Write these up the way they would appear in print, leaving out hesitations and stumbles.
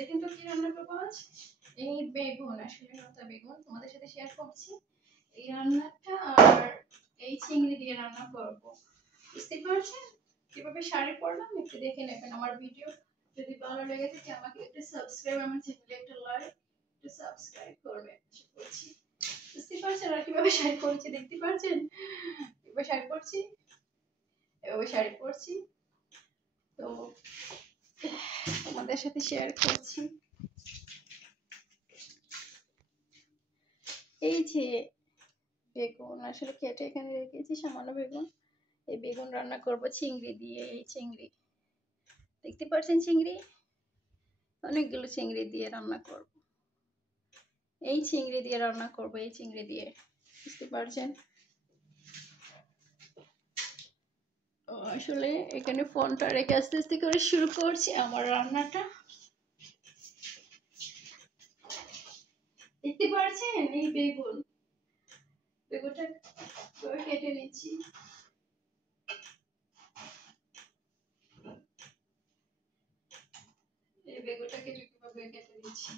দেখেন তো কি রান্না করবো আজ। এই বেগুন, আসলে লতা বেগুন তোমাদের সাথে শেয়ার করছি। এই রান্নাটা আর এই চিংড়ি দিয়ে রান্না করব। বুঝতে পারছেন কিভাবে শাড়ি পরলাম, একটু দেখে নেবেন আমার ভিডিও। যদি ভালো লেগে থাকে আমাকে একটু সাবস্ক্রাইব, আমার চ্যানেলে একটা লাইক, একটু সাবস্ক্রাইব করবেন আশা করছি। বুঝতে পারছেন আর কিভাবে শাড়ি পরছি, দেখতে পাচ্ছেন কিভাবে শাড়ি পরছি, এভাবে শাড়ি পরছি। তো তোমাদের সাথে শেয়ার করছি। এই যে বেগুন আসলে কেটে এখানে রেখেছি, সামান্য বেগুন। এই বেগুন রান্না করব চিংড়ি দিয়ে। এই চিংড়ি দেখতে পাচ্ছেন, চিংড়ি অনেকগুলো চিংড়ি দিয়ে রান্না করব। এই চিংড়ি দিয়ে রান্না করব, এই চিংড়ি দিয়ে। বুঝতে পারছেন। আসলে এখানে ফোনটা রেখে আস্তে আস্তে করে শুরু করছি আমার রান্নাটা। দেখতে পাচ্ছেন এই বেগুনটা কেটে নিচ্ছি। এই বেগুনটাকে কিভাবে কেটে নিচ্ছি।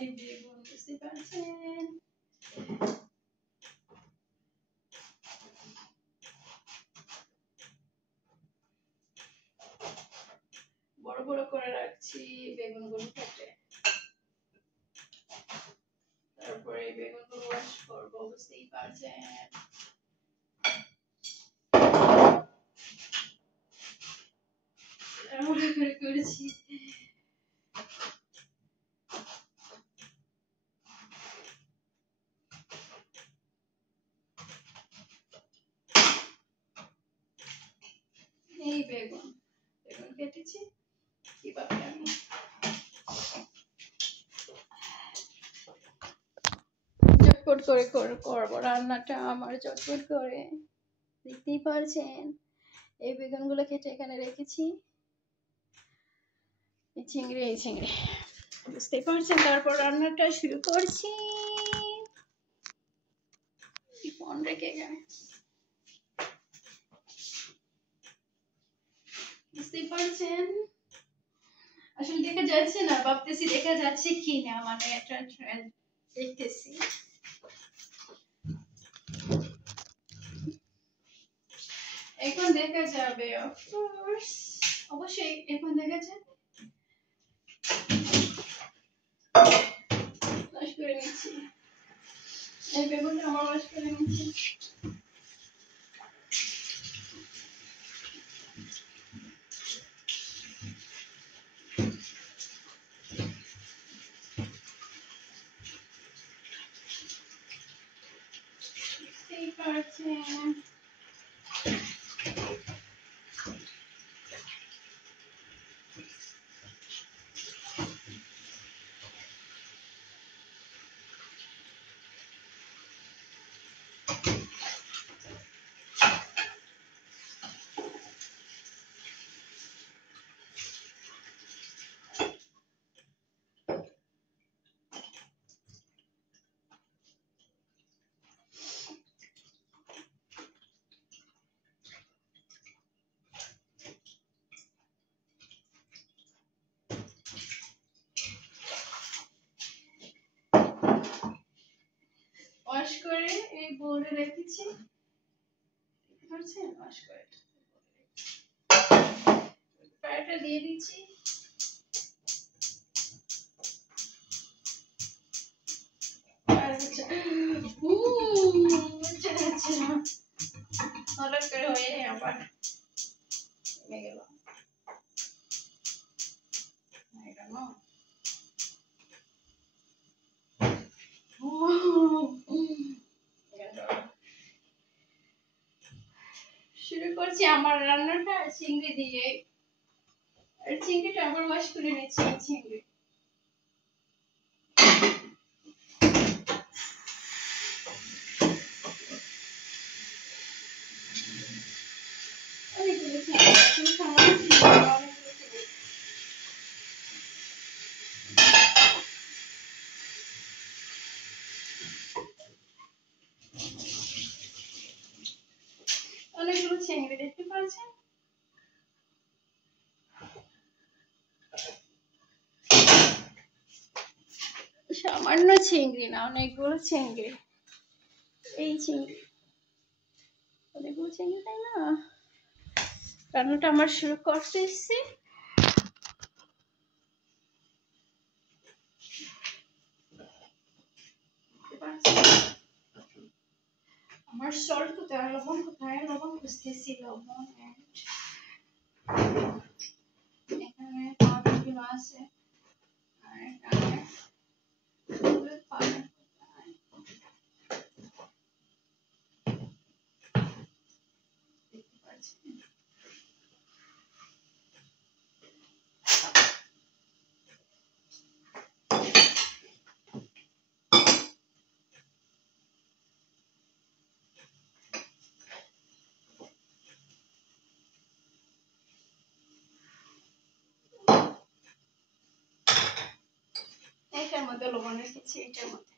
এই বেগুন বুঝতে পারছেন। বড় বড় করে রাখছি বেগুনগুলো কেটে। তারপরে বেগুনগুলো ওয়াশ করব, বুঝতেই পারছেন। এমন করে করেছি। এই বেগুন কেটেছি কিভাবে আমি ঝটপট করে করবো রান্নাটা আমার, ঝটপট করে। দেখতেই পারছেন এই বেগুনগুলো কেটে এখানে রেখেছি। এই চিংড়ি বুঝতেই পারছেন। তারপর রান্নাটা শুরু করছি। ফোন রেখে এখানে, বুঝতেই পারছেন। আসলে দেখা যাচ্ছে না, ভাবতেছি দেখা যাচ্ছে কি না, মানে একটা দেখতেছি। এখন দেখা যাবে, অফকোর্স অবশ্যই এখন দেখা যাবে। ওয়াশ করে নিচ্ছি এই বেগুনটা, আমার ওয়াশ করে নিচ্ছি। দেখতেই পারছেন। ওয়াশ করে এই বোলে রেখেছি, দেখতে পাচ্ছেন। ওয়াশ করে ফ্রাইটা দিয়ে দিচ্ছি। হঠাৎ করে হয়ে আবার নেমে গেল। শুরু করছি আমার রান্নাটা চিংড়ি দিয়ে। আর চিংড়িটা আবার ওয়াশ করে নিচ্ছি। চিংড়ি অনেকগুলো চিংড়ি, সামান্য চিংড়ি, অনেকগুলো চিংড়ি। চিংড়ি দেখতে পাচ্ছেন। সামান্য চিংড়ি না, অনেকগুলো চিংড়ি। এই চিংড়ি অনেকগুলো চিংড়ি, তাই না? রান্নাটা আমার শুরু করতেছি। আমার সল্ট কোথায়, লবণ কোথায়? লবণ খুঁজতেছি, লবণ এখানে পাউডারগুলো আছে। আর এখানে পাউডার কোথায়? দেখতে পাচ্ছেন? এটার মধ্যে লবণ রেখেছি, এটার মধ্যে।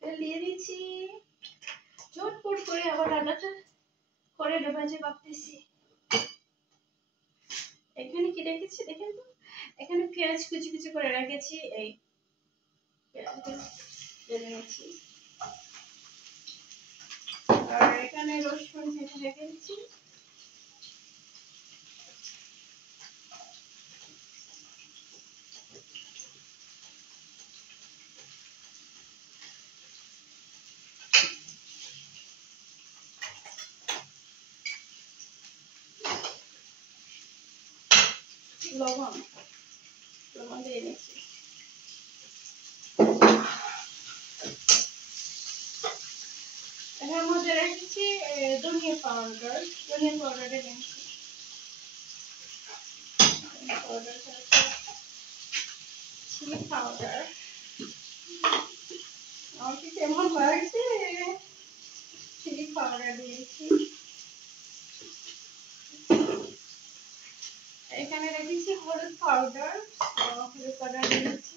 তেল দিয়ে দিচ্ছি। চটপট করে আবার রান্নাটা করে নেবা যে ভাবতেছি। এখানে কি রেখেছি দেখেন তো, এখানে পেঁয়াজ কুচি কুচি করে রেখেছি। এই পেঁয়াজটা দিয়ে নিচ্ছি। আর এখানে রসুন কেটে রেখেছি। লবণ লবণ দিয়ে নিচ্ছি। এর মধ্যে রেখেছি ধনিয়া পাউডার। ধনিয়া পাউডার দিয়ে নিচ্ছি। Powder chili powder. আমার কি কেমন লাগছে? চিলি পাউডার দিয়েছি। এখানে রেখেছি হলুদ পাউডার। হলুদ পাউডার দিয়েছি।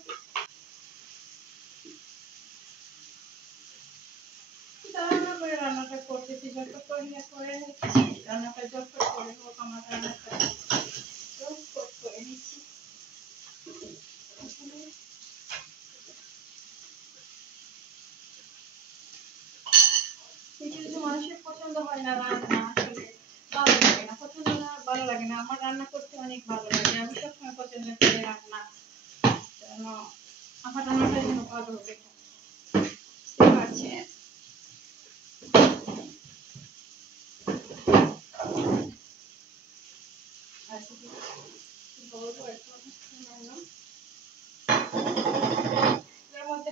তাড়াহুড়ো করে রান্নাটা করতেছি, যতক্ষণ করে নিচ্ছি রান্নাটা, যতক্ষণ করে হোক আমার রান্নাটা চটপট করে নিচ্ছি। কিছু কিছু মানুষের পছন্দ হয় না রান্না, আসলে ভালো লাগে না, পছন্দ না, ভালো লাগে না। আমার রান্না করতে অনেক ভালো লাগে, আমি সবসময় পছন্দ করি রান্না, যেন আমার রান্নাটা যেন ভালো হবে। বুঝতে পারছেন?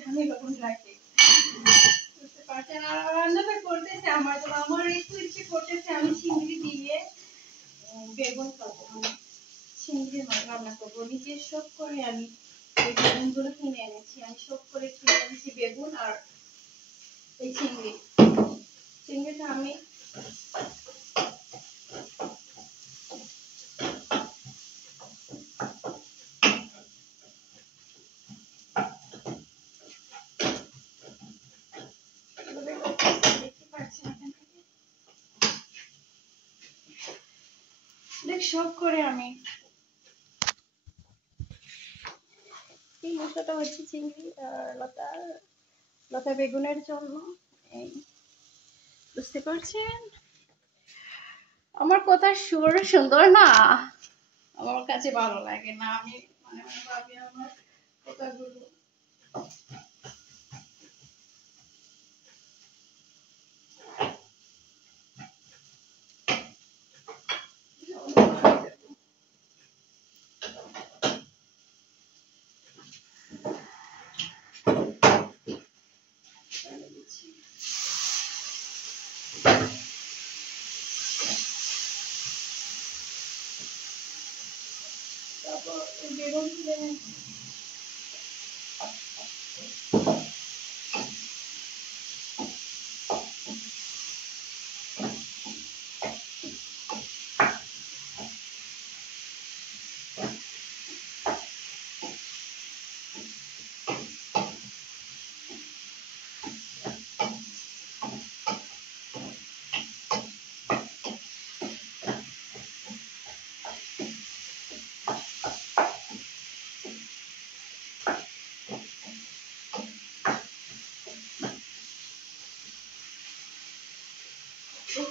আমি লবণ রাখি, বুঝতে পারছেন? আর রান্নাটা করতেছে আমার একটু ইচ্ছে করতেছে আমি চিংড়ি দিয়ে বেগুন খাবো, মানে চিংড়ি রান্না করবো। নিজের শখ করে আমি এই বেগুনগুলো কিনে এনেছি, আমি শখ করে কিনে এনেছি বেগুন আর এই চিংড়িটা আমি দেখতে পাচ্ছি দেখ শখ করে আমি এই মশলাটা হচ্ছে চিংড়ি আর লতা বেগুনের জন্য। এই বুঝতে পারছেন? আমার কথা সুর সুন্দর না? আমার কাছে ভালো লাগে না, আমি মানে ভাবি আমার কথাগুলো তারপর বেগুন তুলে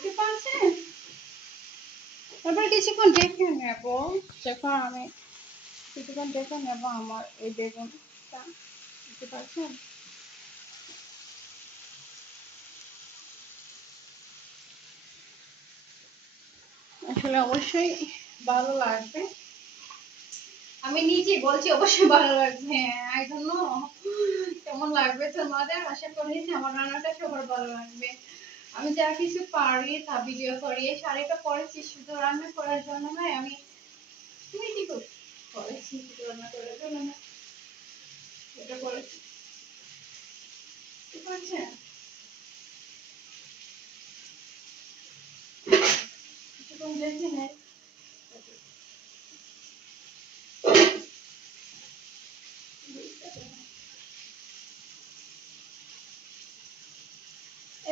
দেখতে পাচ্ছেন? তারপর কিছুক্ষণ দেখে নেব, যখন আমি কিছুক্ষণ দেখে নেব আমার এই বেগুনটা। দেখতে পাচ্ছেন? আসলে অবশ্যই ভালো লাগবে, আমি নিজে বলছি অবশ্যই ভালো লাগবে। আই ডোন্ট নো কেমন লাগবে তোমাদের, আশা করি যে আমার রান্নাটা সবার ভালো লাগবে। আমি যা কিছু পারি তা ভিডিও করি। এই শাড়িটা পরেছি শুধু রান্না করার জন্য নয়, আমি তুমি কি করেছি শুধু রান্না করার জন্য না, এটা করেছি। ঠিক আছে, কিছুক্ষণ দেখে নে।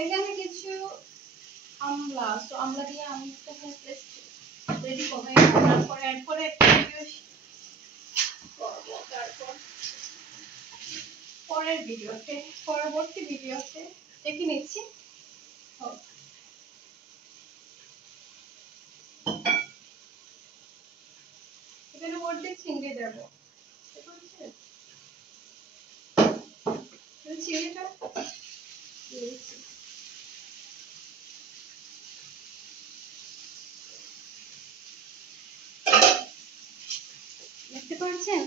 এখানে কিছু আমলা, তো আমলা দিয়ে আমি একটা পেস্ট রেডি করবো, তারপরে অ্যাড করে একটা ভিডিও করবো। তারপর পরবর্তী ভিডিওতে দেখে নিচ্ছি। এখানে অর্ধেক চিংড়ি দেবো, চিংড়িটা দিয়েছি। দেখতে পাচ্ছেন,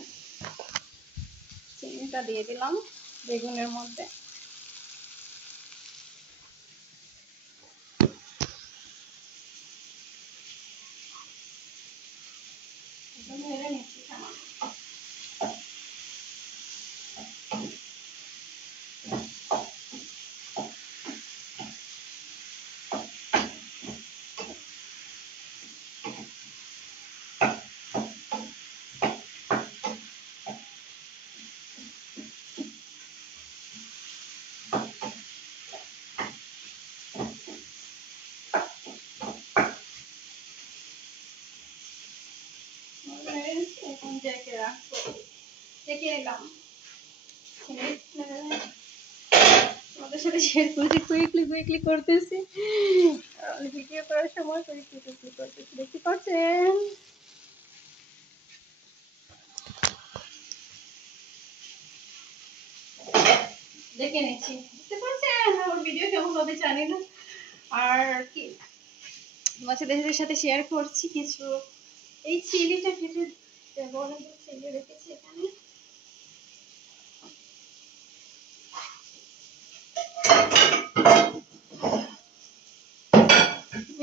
চিংড়িটা দিয়ে দিলাম বেগুনের মধ্যে। নেড়ে নিচ্ছি সামান্য। এখন ডেকে রাখবো, ডেকে এলাম। তোমাদের সাথে শেয়ার করছি, কুইকলি করতেছি, ভিডিও করার সময় কুইকলি করতেছি। দেখতে পাচ্ছেন? দেখে নিচ্ছি, বুঝতে পারছেন আমার ভিডিও কেমন হবে জানি না। আর কি বাচ্চাদের সাথে শেয়ার করছি কিছু, এই চিলিটা কেটে দেবো, অনেকগুলো চিলি রেখেছি এখানে।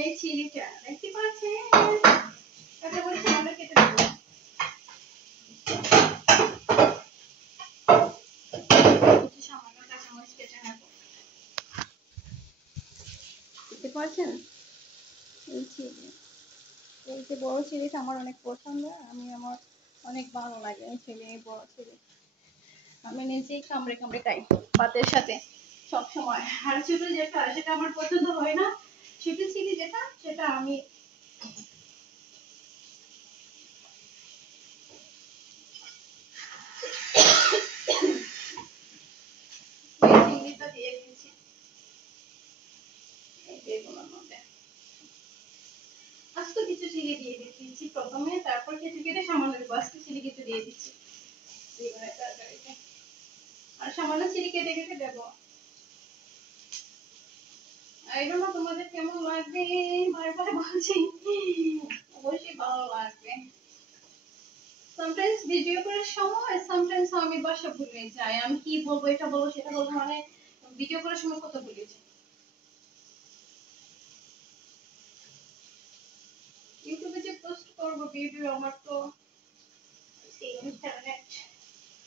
এই চিলিটা দেখতে পাচ্ছেন, কাঁচা মরিচ আমরা কেটে দেবো। সামান্য কাঁচা মরিচ কেটে নেবো। দেখতে পাচ্ছেন এই চিলি, এই যে বড় চিলিটা আমার অনেক পছন্দ, আমার অনেক ভালো লাগে এই চিলি, এই বড় চিলি আমি নিজেই কামড়ে কামড়ে খাই ভাতের সাথে সব সময়। আর ছোট যেটা সেটা আমার পছন্দ হয় না, ছোট চিলি যেটা সেটা আমি চিংড়িটা দিয়ে দিচ্ছি বেগুনের মধ্যে। আস্ত কিছু চিলি দিয়ে দিচ্ছি প্রথমে, তারপর কেটে কেটে সামান্য আস্ত চিলি কিছু দিয়ে দিচ্ছি বেগুনের তরকারিতে, আর সামান্য চিলি কেটে কেটে দেবো। আই ডোন্ট নো তোমাদের কেমন লাগবে, বারবার বলছি অবশ্যই ভালো লাগবে। সামটাইমস ভিডিও করার সময় সামটাইমস আমি ভাষা ভুলে যাই, আমি কি বলবো, এটা বলবো সেটা বলবো, মানে ভিডিও করার সময় কথা ভুলে যাই। ইউটিউবে যে পোস্ট করবো ভিডিও, আমার তো ইন্টারনেট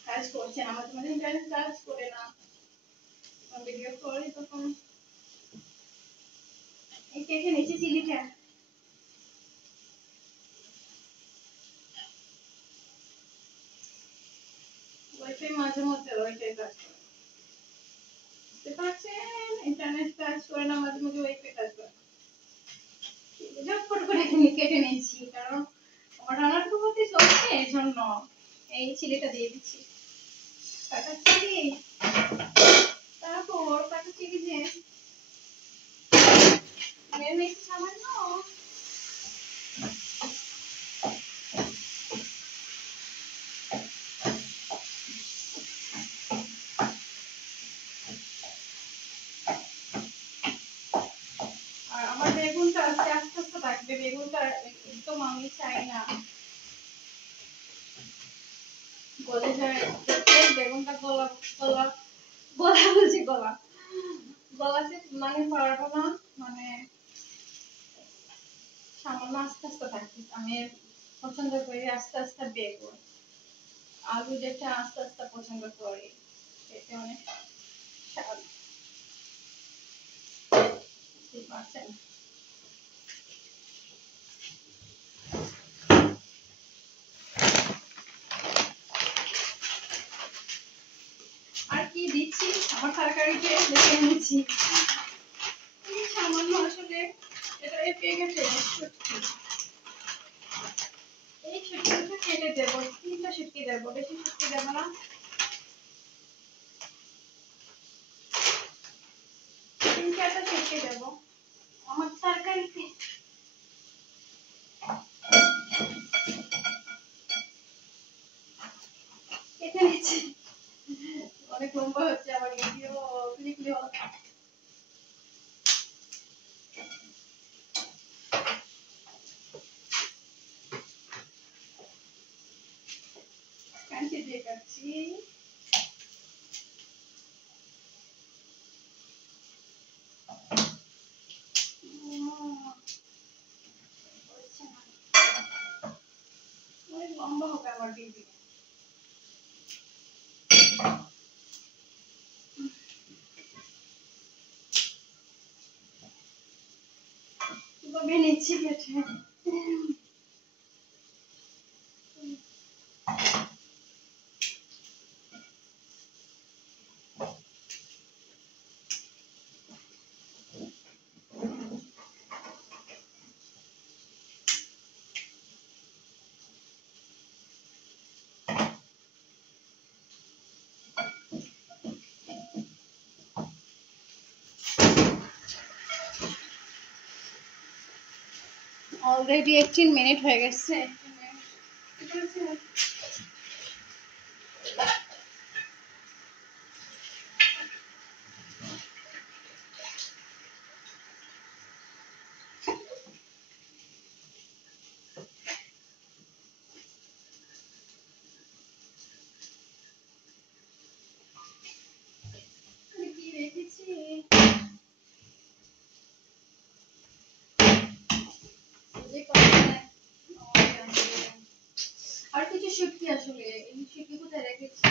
কাজ করছে না, আমার তোমাদের ইন্টারনেট কাজ করে না, ভিডিও করি তখন। এই কেটে নিচে চিলিটা, ওইটাই মাঝে মধ্যে ওইটাই কাজ করে, বুঝতে পারছেন? ইন্টারনেট কাজ করে না, মাঝে মাঝে ওইটাই কাজ করে। ঝটপট করে কেটে নিচ্ছি, কারণ আমার রান্নার প্রগতি চলছে, এই জন্য এই চিলিটা দিয়ে দিচ্ছি। কাটা চিলি, তারপর কাটা চিলি যে মেরে নিচ্ছি সামান্য। আর আমার বেগুনটা আস্তে আস্তে আস্তে থাকবে, বেগুনটা একদম আমি চাই না গলে যায়। বেগুনটা গলা গলা গলা বলছি গলা গলাতে মানে পারবো না, মানে সামান্য আস্তে আস্তে থাকবে। আমি পছন্দ করি আস্তে আস্তে বেগুন, আলু যেটা আস্তে আস্তে পছন্দ করি, খেতে অনেক স্বাদ। বুঝতেই পারছেন। আর কি দিচ্ছি আমার তরকারিতে দেখে নিচ্ছি। এই সামান্য আসলে এটা এই প্যাকেটে শুটকি, এই শুটকিটা কেটে দেবো, 3টা শুটকি দেবো, বেশি শুটকি দেবো না, 3-4টা শুটকি দেবো আমার তরকারিতে। কেটে নিচ্ছি, অনেক লম্বা হচ্ছে আমার ভিডিও, ক্লিকলি কাঁচি দিয়ে কাটছি। অনেক লম্বা হবে আমার ভিডিও। কিভাবে নিচ্ছি কেটে। অলরেডি 18 মিনিট হয়ে গেছে। কি রেখেছি আর কিছু শুটকি, আসলে এই শুটকি কোথায় রেখেছি।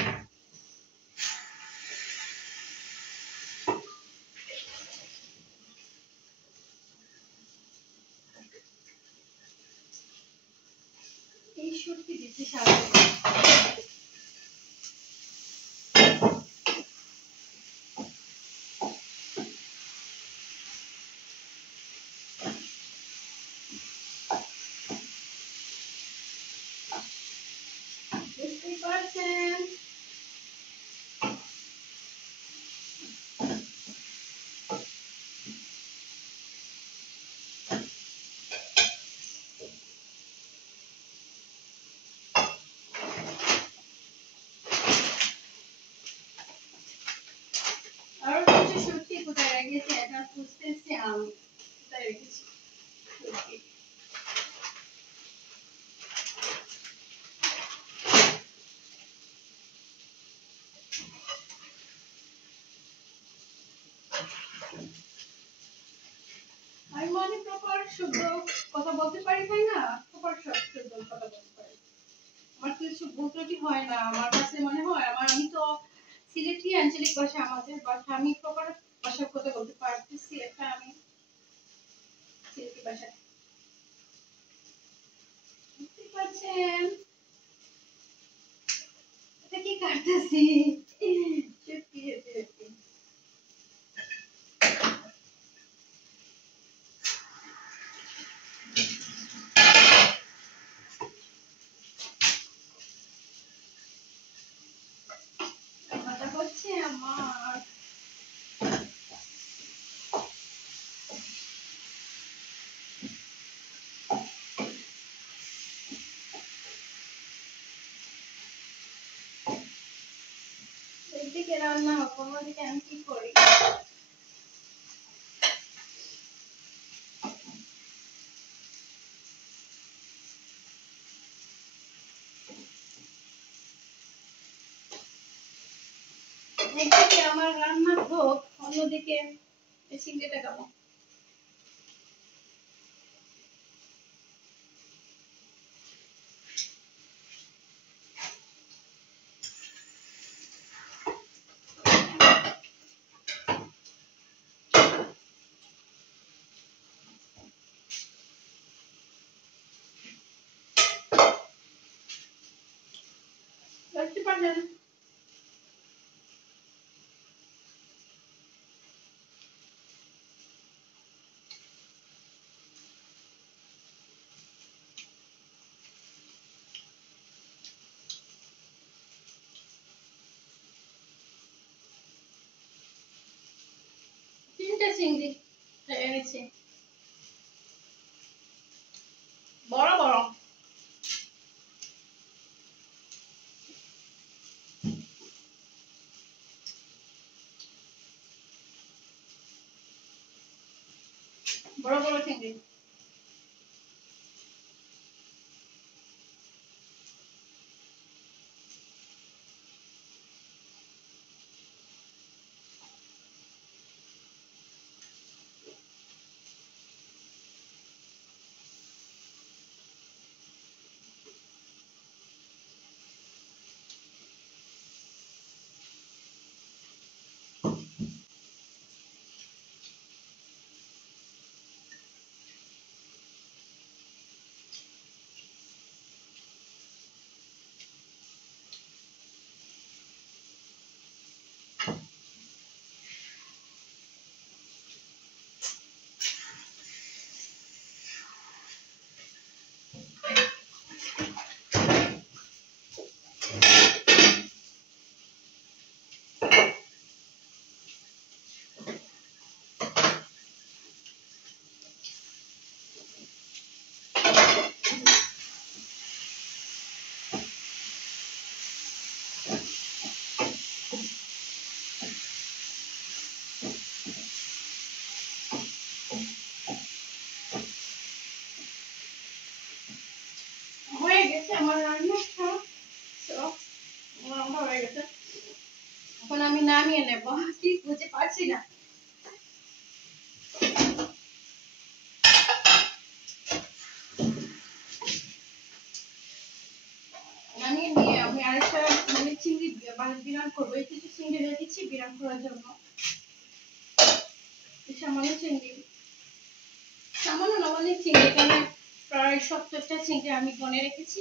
এই শুটকি দিচ্ছি সাথে। বুঝতেই পারছেন। আর কিছু শুটকি কোথায় রেখেছি এটা খুঁজতেছি আমি, কোথায় রেখেছি শুটকি। আমি মানে প্রপার শুদ্ধ কথা বলতে পারি, তাই না? প্রপার শুদ্ধ কথা বলতে পারি, আমার কিছু ভুল ত্রুটি হয় না। আমার কাছে মনে হয় আমি তো সিলেটি আঞ্চলিক ভাষা আমাদের ভাষা, আমি প্রপার ভাষার কথা বলতে পারতেছি, এটা আমি সিলেটি ভাষা। বুঝতে পারছেন এটা কি কাটতেছি সত্যি সত্যি। রান্নাটা হচ্ছে আমার অন্যদিকে রান্না হোক, অন্যদিকে আমি কি করি। একদিকে আমার রান্না হোক, অন্যদিকে চিংড়িটা খাবো। দেখতে পারলেন তিনটে চিংড়ি এনেছি, বড় বড়। বড় বড় চিংড়ি। হয়ে গেছে আমার রান্নাটা, তো রান্না হয়ে গেছে। এখন আমি নামিয়ে নেব, কি বুঝতে পারছি না। নামিয়ে নিয়ে আমি আরেকটা মানে চিংড়ি বিরান করবো। এই কিছু চিংড়ি রেখেছি বিরান করার জন্য। সামান্য চিংড়ি, সামান্য না অনেক চিংড়ি, এখানে প্রায় 70টা চিংড়ি আমি বনে রেখেছি।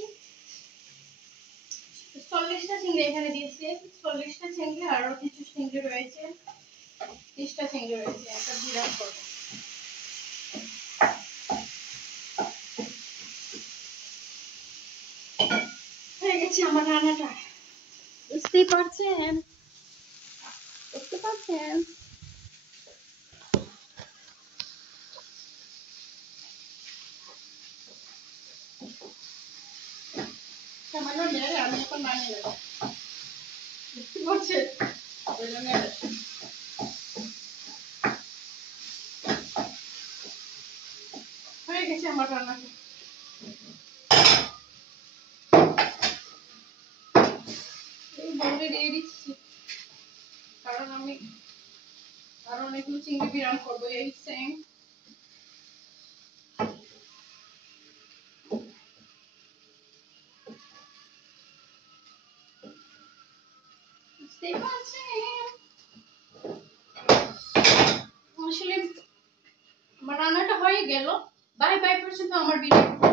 40টা চিংড়ি এখানে দিয়েছি, 40টা চিংড়ি আরো কিছু চিংড়ি রয়েছে, 30টা চিংড়ি রয়েছে, একটা বিরান করবো। হয়ে গেছে আমার রান্নাটা, বুঝতেই পারছেন, বুঝতে পারছেন। সামান্য নেড়ে আমি এখন বানিয়ে দেবো, বুঝতে পারছেন। হয়ে গেছে আমার রান্নাটা। এই বলে দিয়ে দিচ্ছি, কারণ আমি আরো অনেকগুলো চিংড়ি বিরান করবো। এই সেম বুঝতেই পারছেন। আসলে আমার রান্নাটা হয়ে গেল। বাই বাই পর্যন্ত আমার ভিডিও।